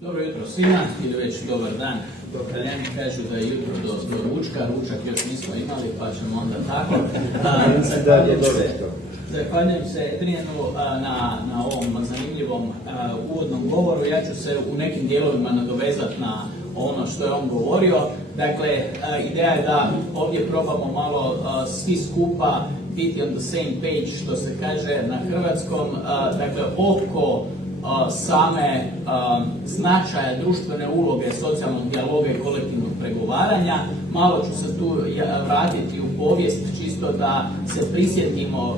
Dobro jutro svima, ili već dobar dan. Italijani kažu da je jutro do ručka, ručak još nismo imali, pa ćemo onda tako. Zahvaljujem se Trijanu na ovom zanimljivom uvodnom govoru. Ja ću se u nekim dijelovima nadovezati na ono što je on govorio. Dakle, ideja je da ovdje probamo malo svi skupa biti on the same page, što se kaže na hrvatskom, dakle oko same značaja društvene uloge, socijalnog dijaloga i kolektivnog pregovaranja. Malo ću se tu vratiti u povijest, čisto da se prisjetimo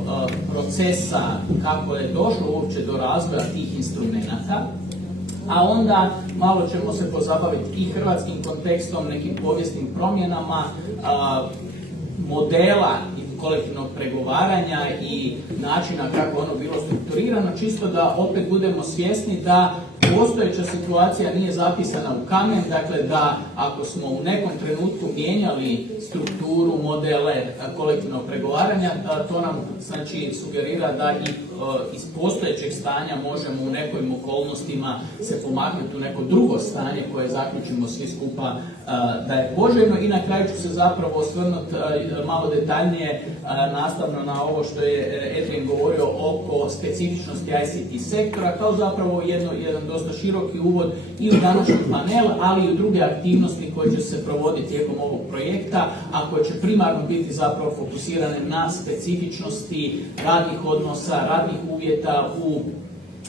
procesa kako je došlo uopće do razvoja tih instrumenata, a onda malo ćemo se pozabaviti i hrvatskim kontekstom, nekim povijesnim promjenama, modela kolektivnog pregovaranja i načina kako ono bilo strukturirano, čisto da opet budemo svjesni da postojeća situacija nije zapisana u kamen, dakle da ako smo u nekom trenutku mijenjali strukturu, modele kolektivnog pregovaranja, to nam znači sugerira da i iz postojećeg stanja možemo u nekim okolnostima se pomaknuti u neko drugo stanje koje zaključimo svi skupa da je poželjno. I na kraju ću se zapravo osvrnuti malo detaljnije nastavno na ovo što je Adrian govorio oko specifičnosti ICT sektora, kao zapravo jedan dosta široki uvod i u današnji panel, ali i u druge aktivnosti koje će se provoditi tijekom ovog projekta, a koje će primarno biti zapravo fokusirane na specifičnosti radnih odnosa, radnih uvjeta u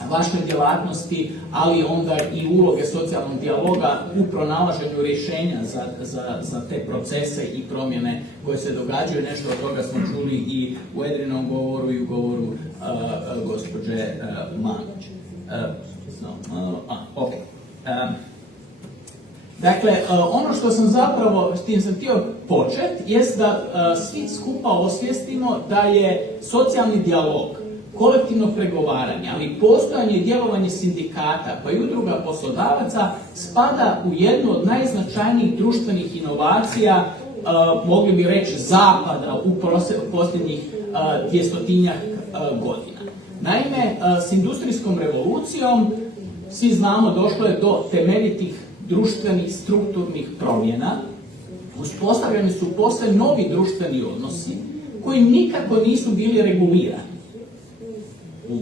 vašoj djelatnosti, ali onda i uloge socijalnog dijaloga u pronalaženju rješenja za te procese i promjene koje se događaju. Nešto od toga smo čuli i u Edrinovom govoru i u govoru gospođe Mamić. Dakle, ono što sam zapravo, s tim sam htio početi, jest da svi skupa osvijestimo da je socijalni dijalog, kolektivno pregovaranje, ali postojanje i djelovanje sindikata pa i udruga poslodavaca spada u jednu od najznačajnijih društvenih inovacija, mogli bi reći zapada u posljednjih 200-tinjak godina. Naime, s industrijskom revolucijom, svi znamo, došlo je do temeljitih društvenih strukturnih promjena, uspostavljeni su posve novi društveni odnosi koji nikako nisu bili regulirani. U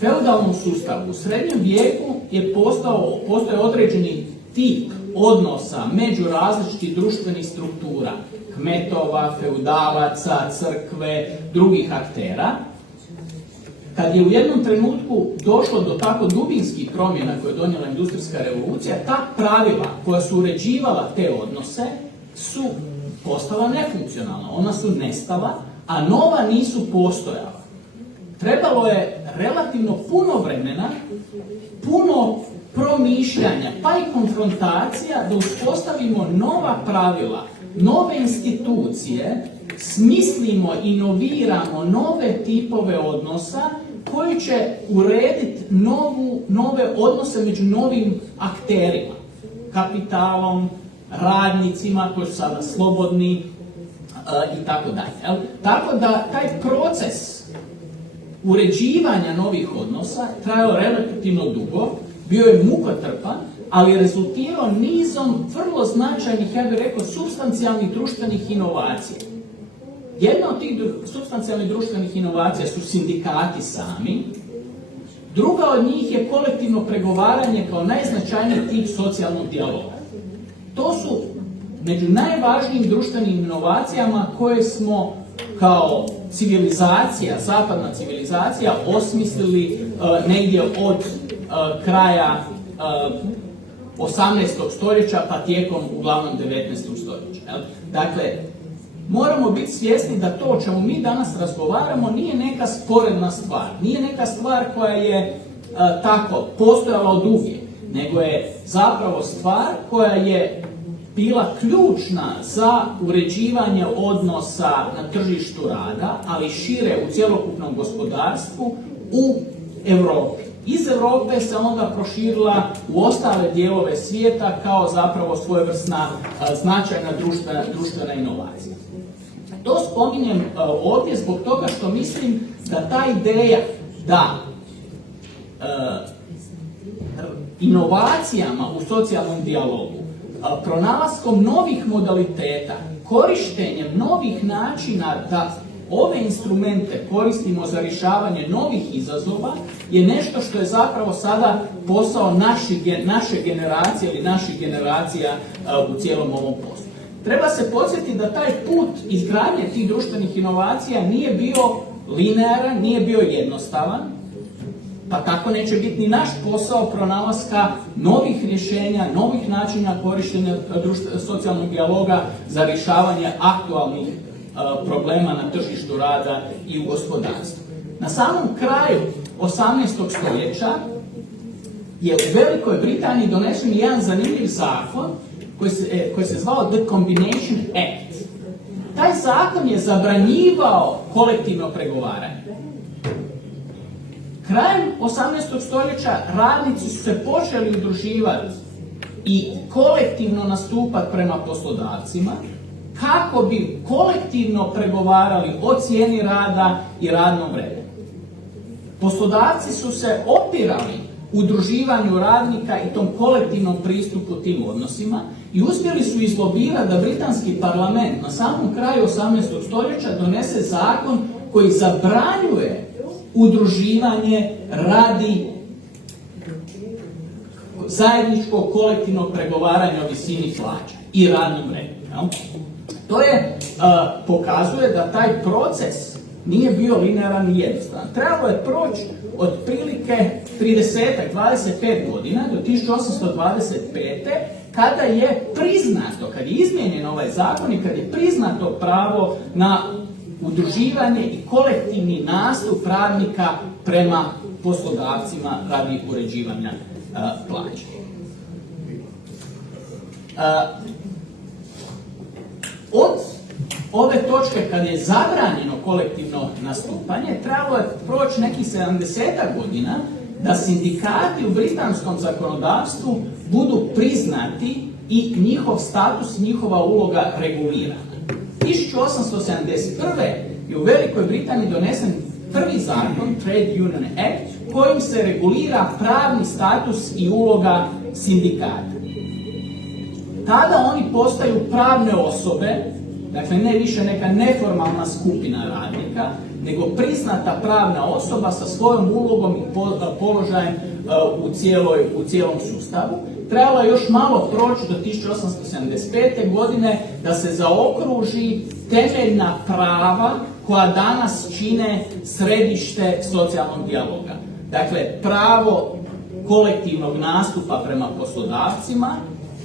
feudalnom sustavu, u srednjem vijeku je postojao određeni tip odnosa među različitih društvenih struktura, kmetova, feudalaca, crkve, drugih aktera. Kad je u jednom trenutku došlo do tako dubinskih promjena koje je donijela industrijska revolucija, ta pravila koja su uređivala te odnose su postala nefunkcionalna, ona su nestala, a nova nisu postojala. Trebalo je relativno puno vremena, puno promišljanja, pa i konfrontacija da uspostavimo nova pravila, nove institucije, smislimo, inoviramo nove tipove odnosa koji će urediti nove odnose među novim akterima, kapitalom, radnicima koji su sada slobodni i tako dalje. Tako da taj proces uređivanja novih odnosa trajao relativno dugo, bio je mukotrpan, ali rezultirao nizom vrlo značajnih, ja bih rekao, supstancijalnih društvenih inovacija. Jedna od tih supstancijalnih društvenih inovacija su sindikati sami, druga od njih je kolektivno pregovaranje kao najznačajniji tip socijalnog dijaloga. To su među najvažnijim društvenim inovacijama koje smo kao civilizacija, zapadna civilizacija, osmislili negdje od kraja 18. stoljeća pa tijekom uglavnom 19. stoljeća. Dakle, moramo biti svjesni da to o čemu mi danas razgovaramo nije neka sporedna stvar, nije neka stvar koja je tako postojala od uvijek, nego je zapravo stvar koja je bila ključna za uređivanje odnosa na tržištu rada, ali šire u cjelokupnom gospodarstvu u Europi. Iz Europe se onda proširila u ostale dijelove svijeta kao zapravo svojevrsna značajna društvena inovacija. To spominjem ovdje zbog toga što mislim da ta ideja da inovacijama u socijalnom dijalogu, pronalaskom novih modaliteta, korištenjem novih načina da ove instrumente koristimo za rješavanje novih izazova je nešto što je zapravo sada posao naše generacije ili naših generacija u cijelom ovom poslu. Treba se podsjetiti da taj put izgradnje tih društvenih inovacija nije bio linearan, nije bio jednostavan, pa tako neće biti ni naš posao pronalaska novih rješenja, novih načina korištenja socijalnog dijaloga za rješavanje aktualnih problema na tržištu rada i u gospodarstvu. Na samom kraju 18. stoljeća je u Velikoj Britaniji donesen jedan zanimljiv zakon koji se zvao The Combination Act. Taj zakon je zabranjivao kolektivno pregovaranje. Krajem 18. stoljeća radnici su se počeli udruživati i kolektivno nastupati prema poslodavcima kako bi kolektivno pregovarali o cijeni rada i radnom vremenu. Poslodavci su se opirali udruživanju radnika i tom kolektivnom pristupu tim odnosima i uspjeli su izlobirati da britanski parlament na samom kraju 18. stoljeća donese zakon koji zabranjuje udruživanje radi zajedničkog kolektivnog pregovaranja o visini plaća i radnom vremenu. To je pokazuje da taj proces nije bio linearan i jednostavan. Trebalo je proći otprilike 30-25 godina do 1825. kada je priznato, kad je izmijenjen ovaj zakon i kad je priznato pravo na udruživanje i kolektivni nastup radnika prema poslodavcima radi uređivanja plaća. Od ove točke kad je zabranjeno kolektivno nastupanje, trebalo je proći nekih 70 godina da sindikati u britanskom zakonodavstvu budu priznati i njihov status, njihova uloga regulirana. 1871. je u Velikoj Britaniji donesen prvi zakon, Trade Union Act, kojim se regulira pravni status i uloga sindikata. Tada oni postaju pravne osobe, dakle ne više neka neformalna skupina radnika, nego priznata pravna osoba sa svojom ulogom i položajem u cijelom sustavu. Trebalo je još malo proći do 1875. godine da se zaokruži temeljna prava koja danas čine središte socijalnog dijaloga. Dakle, pravo kolektivnog nastupa prema poslodavcima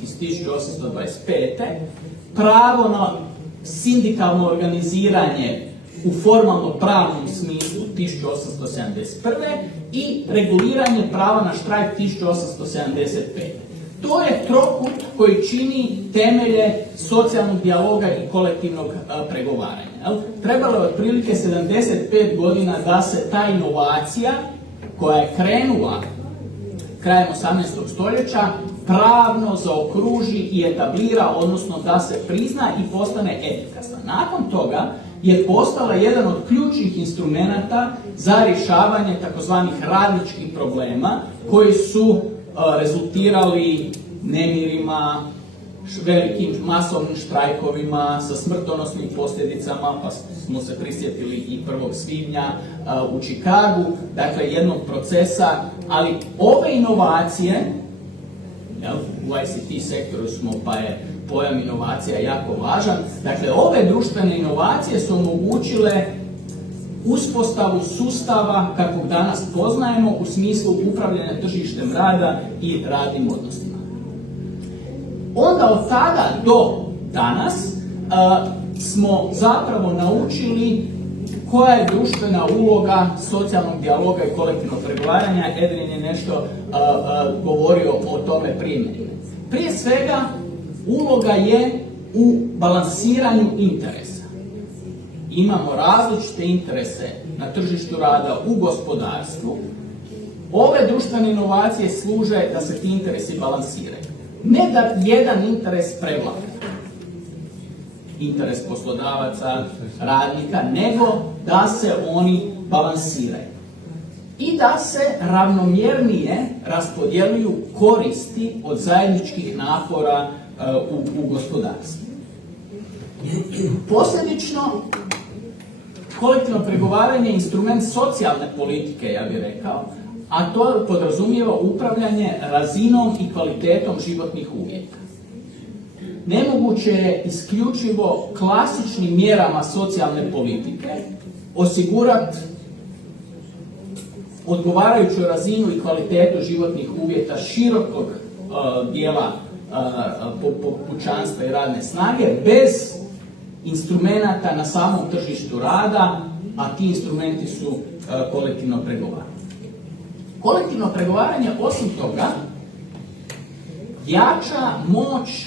iz 1825. Pravo na sindikalno organiziranje u formalno pravnom smislu 1871. i reguliranje prava na štrajk 1875. To je trokut koji čini temelje socijalnog dijaloga i kolektivnog pregovaranja. Trebalo je otprilike 75 godina da se ta inovacija koja je krenula krajem 18. stoljeća pravno zaokruži i etablira, odnosno da se prizna i postane efikasna. Nakon toga je postala jedan od ključnih instrumenata za rješavanje takozvanih radničkih problema koji su rezultirali nemirima, velikim masovnim štrajkovima sa smrtonosnim posljedicama, pa smo se prisjetili i 1. svibnja u Čikagu, dakle jednog procesa, ali ove inovacije, u ICT sektoru smo, pa je pojam inovacija jako važan, dakle ove društvene inovacije su omogućile uspostavu sustava kakvog danas poznajemo u smislu upravljanja tržištem rada i radnim odnosima. Onda od tada do danas smo zapravo naučili koja je društvena uloga socijalnog dijaloga i kolektivnog pregovaranja. Edrin je nešto govorio o tome prije mene. Prije svega, uloga je u balansiranju interesa. Imamo različite interese na tržištu rada u gospodarstvu. Ove društvene inovacije služe da se ti interesi balansiraju. Ne da jedan interes prevlada, interes poslodavaca, radnika, nego da se oni balansiraju. i da se ravnomjernije raspodjeljuju koristi od zajedničkih napora u gospodarstvu. Posljedično, kolektivno pregovaranje je instrument socijalne politike, ja bih rekao, a to podrazumijeva upravljanje razinom i kvalitetom životnih uvjeta. Nemoguće je isključivo klasičnim mjerama socijalne politike osigurati odgovarajuću razinu i kvalitetu životnih uvjeta širokog dijela pučanstva i radne snage bez instrumenata na samom tržištu rada, a ti instrumenti su kolektivno pregovaranje. Kolektivno pregovaranje, osim toga, jača moć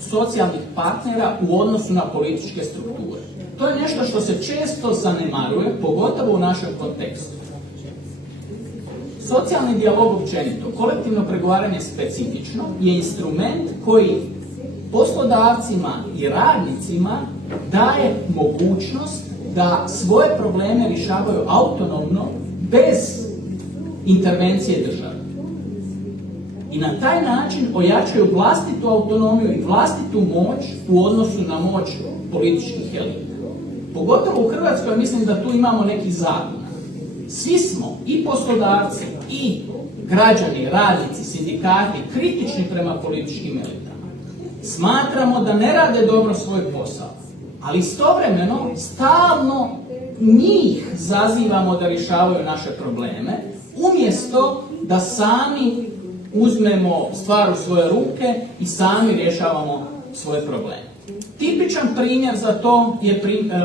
socijalnih partnera u odnosu na političke strukture. To je nešto što se često zanemaruje, pogotovo u našem kontekstu. Socijalni dijalog općenito, kolektivno pregovaranje specifično, je instrument koji poslodavcima i radnicima daje mogućnost da svoje probleme rješavaju autonomno, bez intervencije države. I na taj način ojačaju vlastitu autonomiju i vlastitu moć u odnosu na moć političkih elita. Pogotovo u Hrvatskoj mislim da tu imamo neki zabuna. Svi smo, i poslodavci, i građani, radnici, sindikati, kritični prema političkim elitama. Smatramo da ne rade dobro svoj posao, ali istovremeno stalno njih zazivamo da rješavaju naše probleme, umjesto da sami uzmemo stvar u svoje ruke i sami rješavamo svoje probleme. Tipičan primjer za to je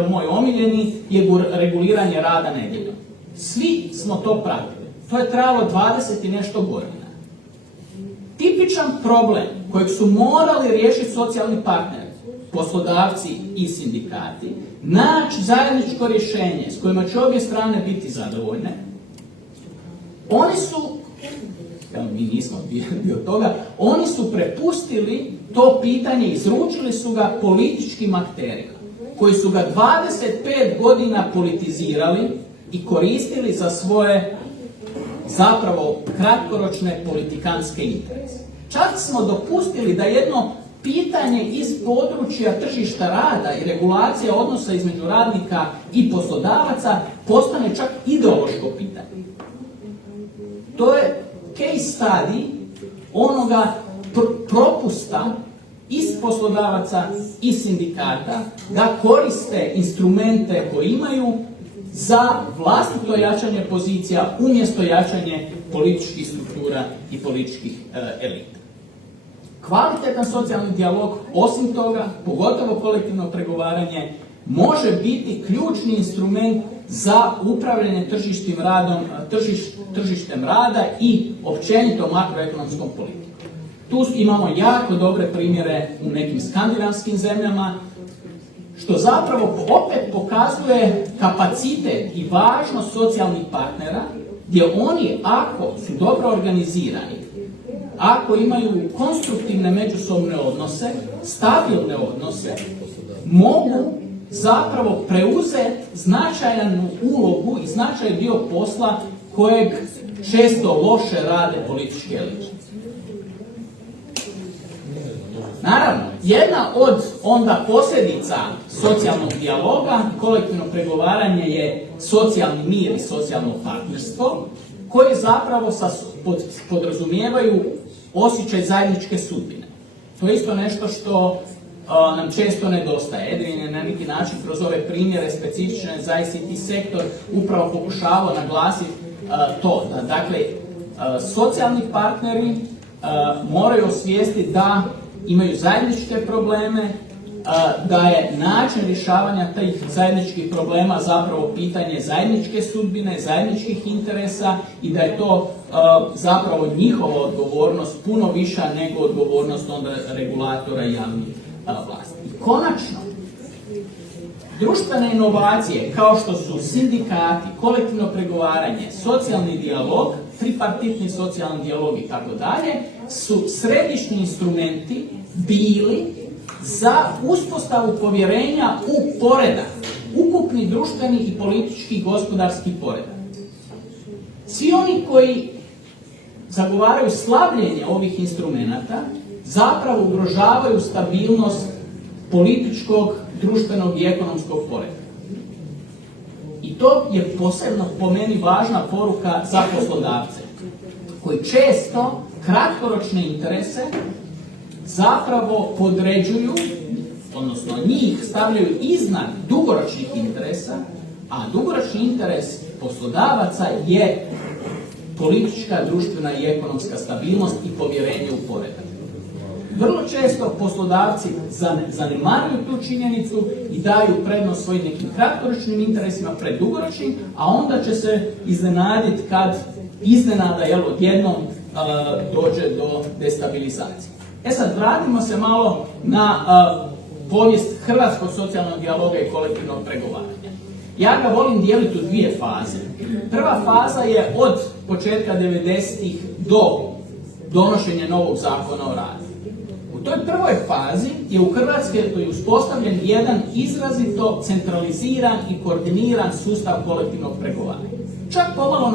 moj omiljeni, je reguliranje rada nedjeljom. Svi smo to pratili. To je trajalo 20 i nešto godina. Tipičan problem kojeg su morali riješiti socijalni partneri, poslodavci i sindikati, naći zajedničko rješenje s kojima će obje strane biti zadovoljne. Oni su, mi nismo bili od toga, oni su prepustili to pitanje, izručili su ga političkim akterima, koji su ga 25 godina politizirali i koristili za svoje zapravo kratkoročne politikanske interese. Čak smo dopustili da jedno pitanje iz područja tržišta rada i regulacija odnosa između radnika i poslodavaca postane čak ideološko pitanje. To je case study onoga propusta iz poslodavaca i sindikata da koriste instrumente koje imaju za vlastito jačanje pozicija umjesto jačanje političkih struktura i političkih elita. Kvalitetan socijalni dijalog, osim toga, pogotovo kolektivno pregovaranje, može biti ključni instrument za upravljanje tržištem rada i općenito makroekonomskom politikom. Tu imamo jako dobre primjere u nekim skandinavskim zemljama, što zapravo opet pokazuje kapacitet i važnost socijalnih partnera, gdje oni, ako su dobro organizirani, ako imaju konstruktivne međusobne odnose, stabilne odnose, mogu zapravo preuzeti značajnu ulogu i značajan dio posla kojeg često loše rade političke elite. Naravno, jedna od onda posljedica socijalnog dijaloga, kolektivno pregovaranje, je socijalni mir i socijalno partnerstvo, koje zapravo podrazumijevaju osjećaj zajedničke sudbine. To je isto nešto što nam često nedostaje. Edwin je na neki način kroz ove primjere specifične za ICT sektor upravo pokušavao naglasiti to. Dakle, socijalni partneri moraju osvijestiti da imaju zajedničke probleme, da je način rješavanja tih zajedničkih problema zapravo pitanje zajedničke sudbine, zajedničkih interesa i da je to zapravo njihova odgovornost puno viša nego odgovornost onda regulatora i javnih vlasti. I konačno, društvene inovacije kao što su sindikati, kolektivno pregovaranje, socijalni dijalog, tripartitni socijalni dijalog i tako dalje, su središnji instrumenti bili za uspostavu povjerenja u poredak, ukupni društveni i politički gospodarski poredak. Svi oni koji zagovaraju slabljenje ovih instrumenata zapravo ugrožavaju stabilnost političkog, društvenog i ekonomskog poretka. I to je posebno po meni važna poruka za poslodavce, koji često kratkoročne interese zapravo podređuju, odnosno njih stavljaju iznad dugoročnih interesa, a dugoročni interes poslodavaca je politička, društvena i ekonomska stabilnost i povjerenje u poredak. Vrlo često poslodavci zanemaruju tu činjenicu i daju prednost svojim nekim kratkoročnim interesima pred dugoročnim, a onda će se iznenaditi kad iznenada odjednom dođe do destabilizacije. Sad, vratimo se malo na povijest hrvatskog socijalnog dijaloga i kolektivnog pregovaranja. Ja ga volim dijeliti u dvije faze. Prva faza je od početka 90-ih do donošenja novog zakona o radu. U toj prvoj fazi je u Hrvatskoj uspostavljen jedan izrazito centraliziran i koordiniran sustav kolektivnog pregovaranja. Čak pomalo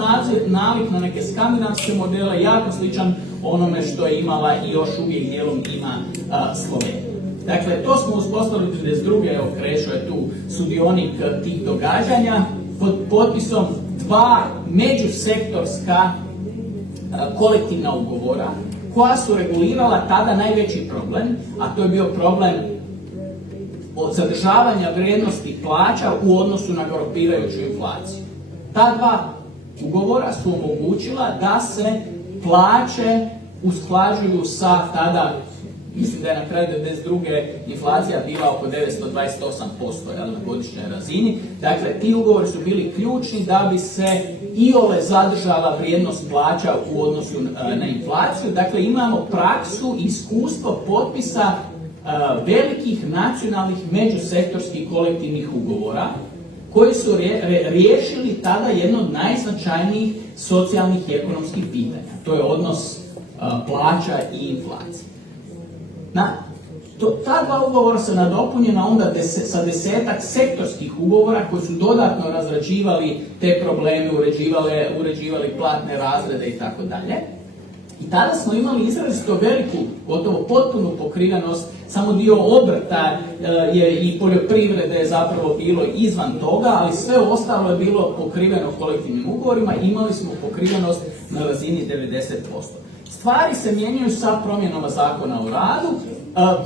nalik na neke skandinavske modele, jako sličan onome što je imala i još uvijek dijelom ima Slovenija. Dakle, to smo uspostavili 1992. Evo, Krešo je tu sudionik tih događanja, pod potpisom 2 međusektorska kolektivna ugovora, koja su regulirala tada najveći problem, a to je bio problem od zadržavanja vrijednosti plaća u odnosu na galopirajuću inflaciju. Ta 2 ugovora su omogućila da se plaće usklađuju sa tada, mislim da je na kraju 1992. inflacija bila oko 928% na godišnjoj razini. Dakle, ti ugovori su bili ključni da bi se iole zadržala vrijednost plaća u odnosu na inflaciju. Dakle, imamo praksu i iskustvo potpisa velikih nacionalnih međusektorskih kolektivnih ugovora koji su riješili tada jedno od najznačajnijih socijalnih i ekonomskih pitanja. To je odnos plaća i inflacije. Ta 2 ugovora su nadopunjena onda sa 10-ak sektorskih ugovora koji su dodatno razrađivali te probleme, uređivali platne razrede i tako dalje. I tada smo imali izrazito veliku, gotovo potpunu pokrivenost, samo dio obrta i poljoprivrede je zapravo bilo izvan toga, ali sve ostalo je bilo pokriveno kolektivnim ugovorima i imali smo pokrivenost na razini 90%. Stvari se mijenjaju sa promjenama zakona o radu,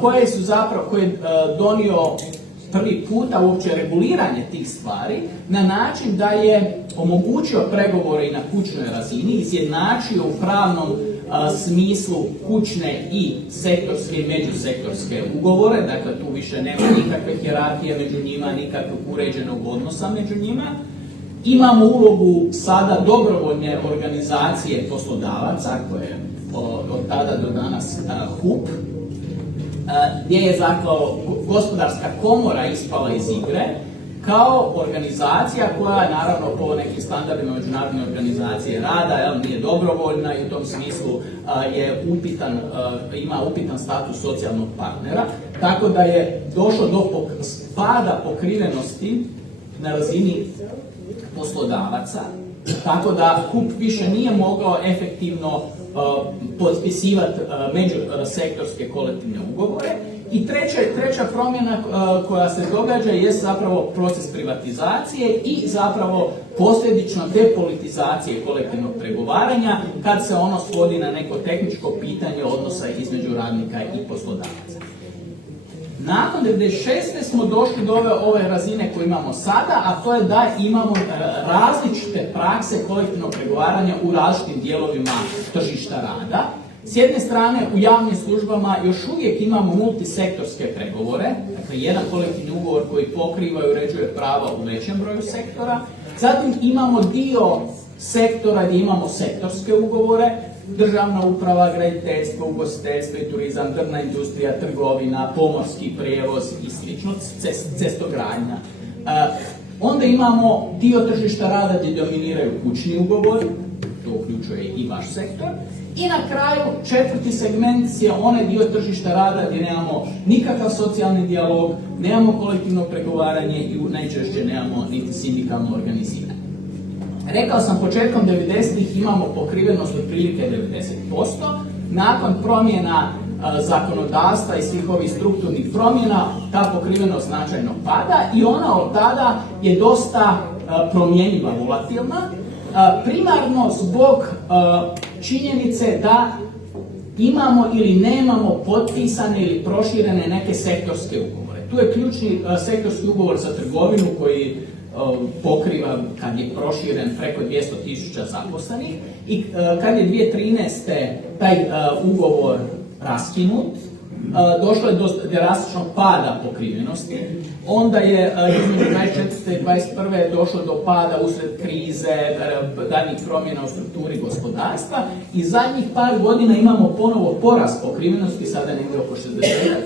koje je donio prvi puta uopće reguliranje tih stvari na način da je omogućio pregovore i na kućnoj razini, izjednačio u pravnom smislu kućne i sektorske i međusektorske ugovore, dakle tu više nema nikakve hijerarhije među njima, nikakvog uređenog odnosa među njima. Imamo ulogu sada dobrovoljne organizacije poslodavaca, koje je od tada do danas HUP, gdje je zapravo gospodarska komora ispala iz igre kao organizacija koja naravno po nekim standardima međunarodne organizacije rada nije dobrovoljna i u tom smislu ima upitan status socijalnog partnera, tako da je došlo do pada pokrivenosti na razini poslodavaca, tako da HUP više nije mogao efektivno potpisivati međusektorske kolektivne ugovore. I treća promjena koja se događa je zapravo proces privatizacije i zapravo posljedično depolitizacije kolektivnog pregovaranja kad se ono svodi na neko tehničko pitanje odnosa između radnika i poslodavaca. Nakon 1996. smo došli do ove razine koje imamo sada, a to je da imamo različite prakse kolektivnog pregovaranja u različitim dijelovima tržišta rada. S jedne strane, u javnim službama još uvijek imamo multisektorske pregovore, dakle jedan kolektivni ugovor koji pokriva i uređuje prava u većem broju sektora. Zatim imamo dio sektora gdje imamo sektorske ugovore, državna uprava, graditeljstvo, ugostiteljstvo i turizam, drvna industrija, trgovina, pomorski prijevoz i slično, cestogradnja. Onda imamo dio tržišta rada gdje dominiraju kućni ugovori, to uključuje i vaš sektor. I na kraju, četvrti segment je onaj dio tržišta rada gdje nemamo nikakav socijalni dijalog, nemamo kolektivno pregovaranje i najčešće nemamo niti sindikalno organiziranje. Rekao sam, početkom 90-ih imamo pokrivenost otprilike 90%, nakon promjena zakonodavstva i svih ovih strukturnih promjena ta pokrivenost značajno pada i ona od tada je dosta promjenjiva, volatilna, primarno zbog činjenice da imamo ili nemamo potpisane ili proširene neke sektorske ugovore. Tu je ključni sektorski ugovor za trgovinu koji pokriva, kad je proširen, preko 200.000 zaposlenih i kad je 2013. taj ugovor raskinut, došlo je do drastičnog pada pokrivenosti, onda je između 24. i 21. došlo do pada usred krize, daljnjih promjena u strukturi gospodarstva i zadnjih par godina imamo ponovo porast pokrivenosti, sada negdje oko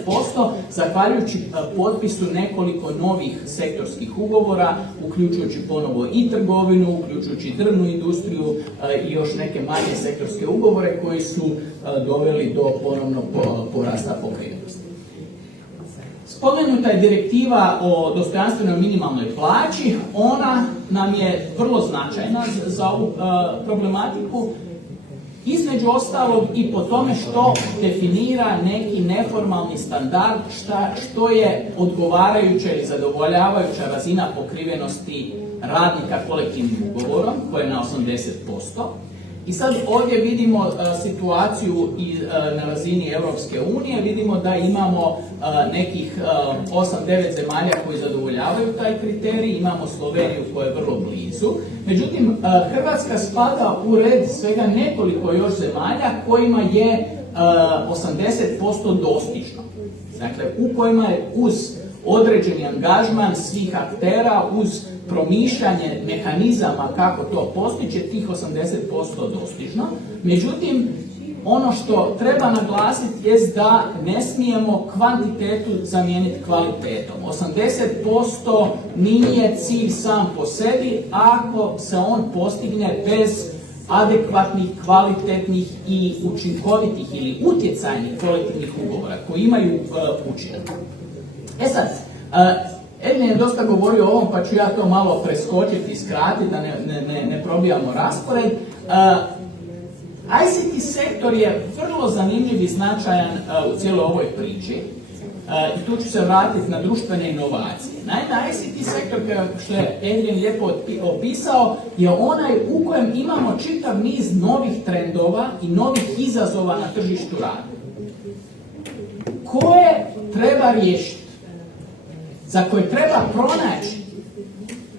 60%, zahvaljujući potpisu nekoliko novih sektorskih ugovora, uključujući ponovo i trgovinu, uključujući drvnu industriju i još neke manje sektorske ugovore koji su doveli do ponovnog porasta pokrivenosti. Spomenuta je direktiva o dostojanstvenoj minimalnoj plaći, ona nam je vrlo značajna za ovu problematiku, između ostalog i po tome što definira neki neformalni standard, što je odgovarajuća ili zadovoljavajuća razina pokrivenosti radnika kolektivnim ugovorom, koje je na 80%. I sad ovdje vidimo situaciju na razini Europske unije, vidimo da imamo nekih 8-9 zemalja koji zadovoljavaju taj kriterij, imamo Sloveniju koja je vrlo blizu, međutim Hrvatska spada u red svega nekoliko još zemalja kojima je 80% dostižno. Dakle, u kojima je uz određeni angažman svih aktera, uz promišljanje mehanizama kako to postići, tih 80% dostižno. Međutim, ono što treba naglasiti jest da ne smijemo kvantitetu zamijeniti kvalitetom. 80% nije cilj sam po sebi ako se on postigne bez adekvatnih, kvalitetnih i učinkovitih ili utjecajnih kolektivnih ugovora koji imaju učinak. E sad, Edin je dosta govorio o ovom, pa ću ja to malo preskočiti i skratiti da ne probijamo raspored. ICT sektor je vrlo zanimljiv i značajan u cijeloj ovoj priči. I tu ću se vratiti na društvene inovacije. Naime, ICT sektor, što je Edin lijepo opisao, je onaj u kojem imamo čitav niz novih trendova i novih izazova na tržištu rada, koje treba riješiti, za koje treba pronaći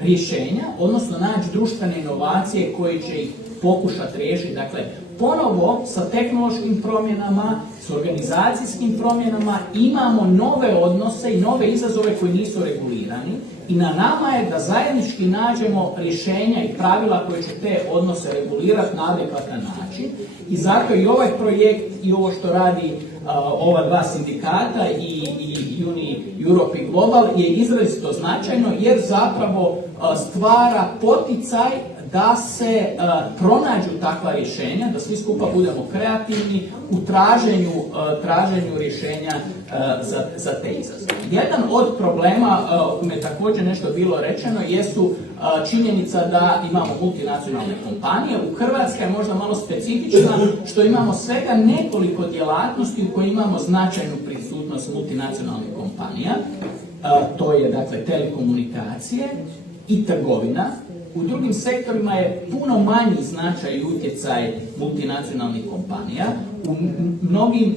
rješenja, odnosno naći društvene inovacije koje će ih pokušati riješiti. Dakle, ponovo sa tehnološkim promjenama, s organizacijskim promjenama imamo nove odnose i nove izazove koji nisu regulirani i na nama je da zajednički nađemo rješenja i pravila koje će te odnose regulirati na adekvatan način i zato i ovaj projekt i ovo što radi ova dva sindikata i Uni Europe i Global je izrazito značajno jer zapravo stvara poticaj da se pronađu takva rješenja, da svi skupa budemo kreativni u traženju rješenja za te izazove. Jedan od problema, je također nešto bilo rečeno, jesu činjenica da imamo multinacionalne kompanije. U Hrvatskoj je možda malo specifična što imamo svega nekoliko djelatnosti u kojima imamo značajnu prisutnost multinacionalnih kompanija. To je dakle telekomunikacije i trgovina. U drugim sektorima je puno manji značaj i utjecaj multinacionalnih kompanija. U mnogim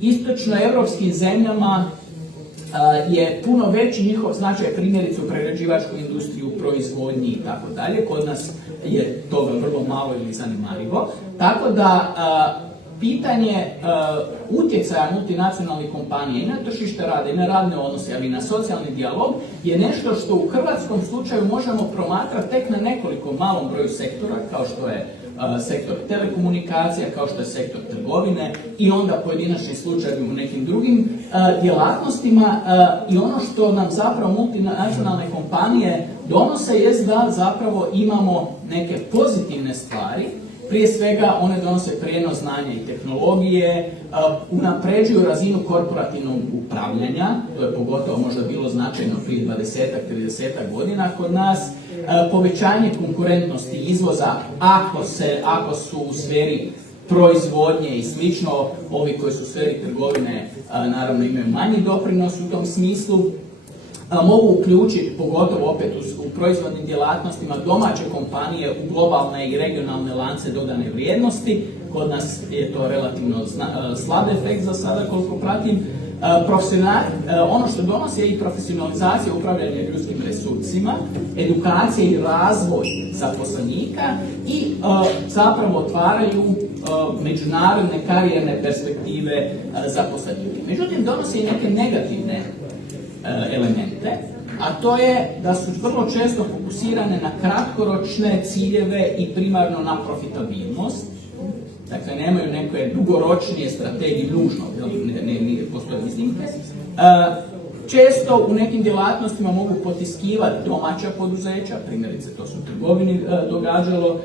istočnoevropskim zemljama je puno veći njihov značaj, primjerice u prerađivačkoj industriji, u proizvodnji i tako dalje. Kod nas je toga vrlo malo ili zanemarivo. Tako da pitanje utjecaja multinacionalnih kompanija i na tržište rada i na radne odnose, ali i na socijalni dijalog je nešto što u hrvatskom slučaju možemo promatrati tek na nekoliko malom broju sektora, kao što je sektor telekomunikacija, kao što je sektor trgovine i onda pojedinačni slučajevi u nekim drugim djelatnostima. I ono što nam zapravo multinacionalne kompanije donose jest da zapravo imamo neke pozitivne stvari Prije svega one donose prijenos znanja i tehnologije, unapređuju razinu korporativnog upravljanja, to je pogotovo možda bilo značajno prije 20-30 godina kod nas, povećanje konkurentnosti izvoza ako su u sferi proizvodnje i slično, ovi koji su u sferi trgovine naravno imaju manji doprinos u tom smislu. Mogu uključiti, pogotovo opet u proizvodnim djelatnostima, domaće kompanije u globalne i regionalne lance dodane vrijednosti. Kod nas je to relativno slab efekt za sada koliko pratim. Ono što donosi je i profesionalizacija upravljanja ljudskim resursima, edukacija i razvoj zaposlenika i zapravo otvaraju međunarodne karijerne perspektive zaposlenike. Međutim, donosi i neke negativne elemente, a to je da su vrlo često fokusirane na kratkoročne ciljeve i primarno na profitabilnost. Dakle, nemaju neke dugoročnije strategije nužno, ne postoje iznimke. Često u nekim djelatnostima mogu potiskivati domaća poduzeća, primjerice to se u trgovini događalo.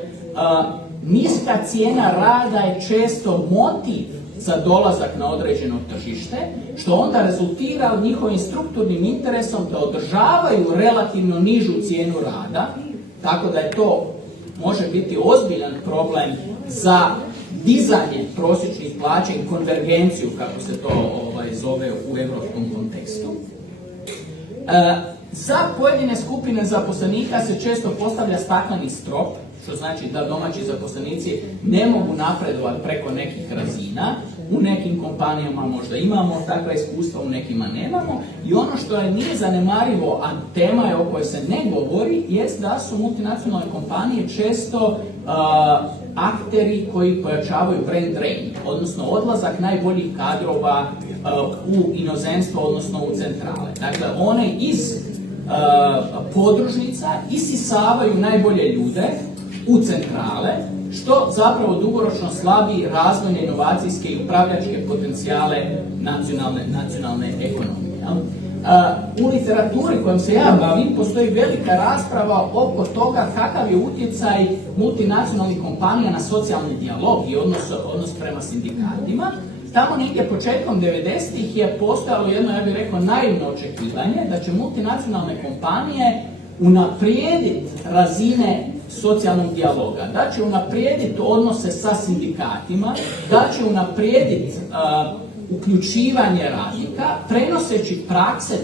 Niska cijena rada je često motiv za dolazak na određeno tržište, što onda rezultira njihovim strukturnim interesom da održavaju relativno nižu cijenu rada, tako da je to može biti ozbiljan problem za dizanje prosječnih plaća i konvergenciju, kako se to zove u europskom kontekstu. Za pojedine skupine zaposlenika se često postavlja stakleni strop, što znači da domaći zaposlenici ne mogu napredovati preko nekih razina. U nekim kompanijama možda imamo takva iskustva, u nekima nemamo. I ono što nije zanemarivo, a tema je o kojoj se ne govori, jest da su multinacionalne kompanije često akteri koji pojačavaju brand drain, odnosno odlazak najboljih kadrova u inozemstvo, odnosno u centrale. Dakle, one iz podružnica isisavaju najbolje ljude u centrale, što zapravo dugoročno slabi razvojne, inovacijske i upravljačke potencijale nacionalne ekonomije. U literaturi kojom se ja bavim postoji velika rasprava oko toga kakav je utjecaj multinacionalnih kompanija na socijalni dijalog i odnos prema sindikatima. Tamo negdje početkom 90-ih je postojalo jedno, ja bih rekao, naivno očekivanje da će multinacionalne kompanije unaprijediti razine socijalnog dijaloga, da će unaprijediti odnose sa sindikatima, da će unaprijediti uključivanje radnika, prenoseći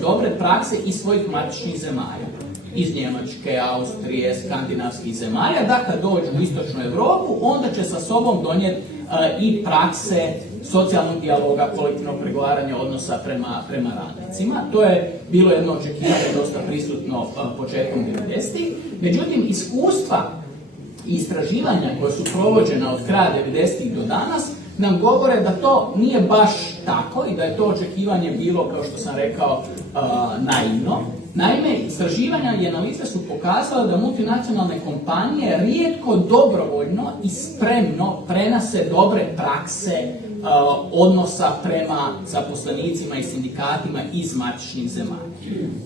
dobre prakse iz svojih matičnih zemalja. Iz Njemačke, Austrije, skandinavskih zemalja, da kad dođu u istočnu Europu, onda će sa sobom donijeti i prakse socijalnog dijaloga, kolektivnog pregovaranja odnosa prema radnicima. To je bilo jedno očekivanje dosta prisutno početkom 90-ih. Međutim, iskustva i istraživanja koje su provođena od kraja 90-ih do danas nam govore da to nije baš tako i da je to očekivanje bilo, kao što sam rekao, naivno. Naime, istraživanja i analize su pokazale da multinacionalne kompanije rijetko dobrovoljno i spremno prenose dobre prakse odnosa prema zaposlenicima i sindikatima iz matičnih zemalja.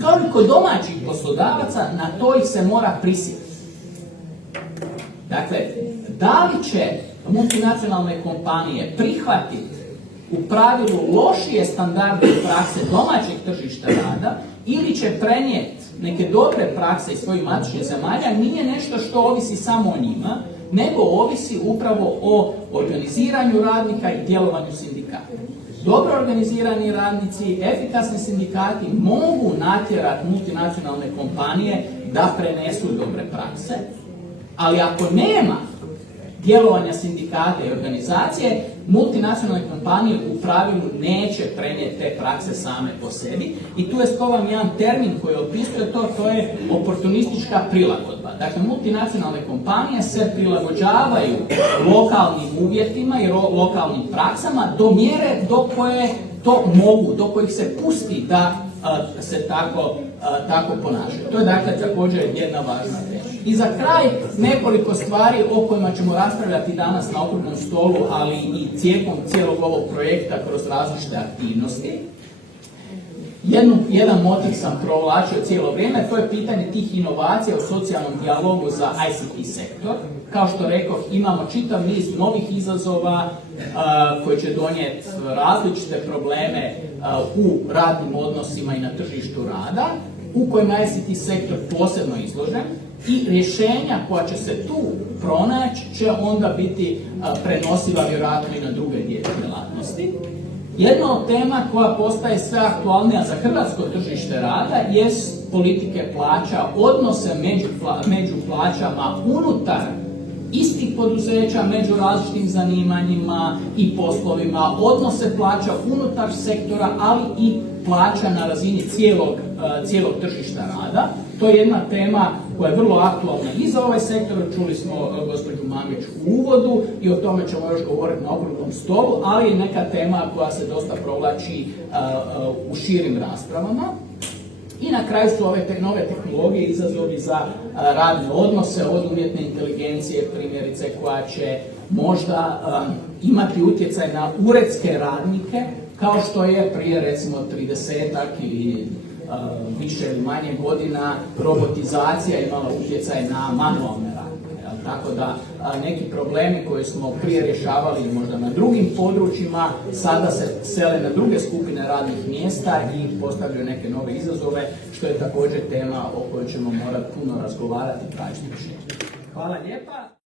Kao i kod domaćih poslodavaca, na to ih se mora prisjetiti. Dakle, da li će multinacionalne kompanije prihvatiti u pravilu lošije standarde i prakse domaćeg tržišta rada ili će prenijeti neke dobre prakse iz svojih matičnih zemalja, nije nešto što ovisi samo o njima, nego ovisi upravo o organiziranju radnika i djelovanju sindikata. Dobro organizirani radnici, efikasni sindikati mogu natjerati multinacionalne kompanije da prenesu dobre prakse, ali ako nema djelovanja sindikata i organizacije, multinacionalne kompanije u pravilu neće prenijeti te prakse same po sebi. I tu je skovan jedan termin koji opisuje to je oportunistička prilagodba. Dakle, multinacionalne kompanije se prilagođavaju lokalnim uvjetima i lokalnim praksama do mjere do koje to mogu, do kojih se pusti da se tako ponašaju. To je dakle također jedna važna tema. I za kraj nekoliko stvari o kojima ćemo raspravljati danas na okruglom stolu, ali i tijekom cijelog ovog projekta kroz različite aktivnosti. Jedan motiv sam provlačio cijelo vrijeme, to je pitanje tih inovacija u socijalnom dijalogu za ICT sektor. Kao što rekoh, imamo čitav niz novih izazova koji će donijeti različite probleme u radnim odnosima i na tržištu rada, u kojima je ICT sektor posebno izložen, i rješenja koja će se tu pronaći će onda biti prenosiva vjerojatno i na druge djelatnosti. Jedna od tema koja postaje sve aktualnija za hrvatsko tržište rada jest politike plaća, odnose među plaćama unutar istih poduzeća, među različitim zanimanjima i poslovima, odnose plaća unutar sektora, ali i plaća na razini cijelog tržišta rada. To je jedna tema koja je vrlo aktualna i za ovaj sektor, čuli smo gospođu Mamić u uvodu i o tome ćemo još govoriti na okruglom stolu, ali je neka tema koja se dosta provlači u širim raspravama. I na kraju su ove nove tehnologije izazovi za radne odnose, od umjetne inteligencije primjerice, koja će možda imati utjecaj na uredske radnike, kao što je prije recimo 30-ak ili više ili manje godina robotizacija imala utjecaj na manualne radnike. Tako da neki problemi koje smo prije rješavali možda na drugim područjima, sada se sele na druge skupine radnih mjesta i postavljaju neke nove izazove, što je također tema o kojoj ćemo morati puno razgovarati i tražiti rješenje. Hvala lijepa.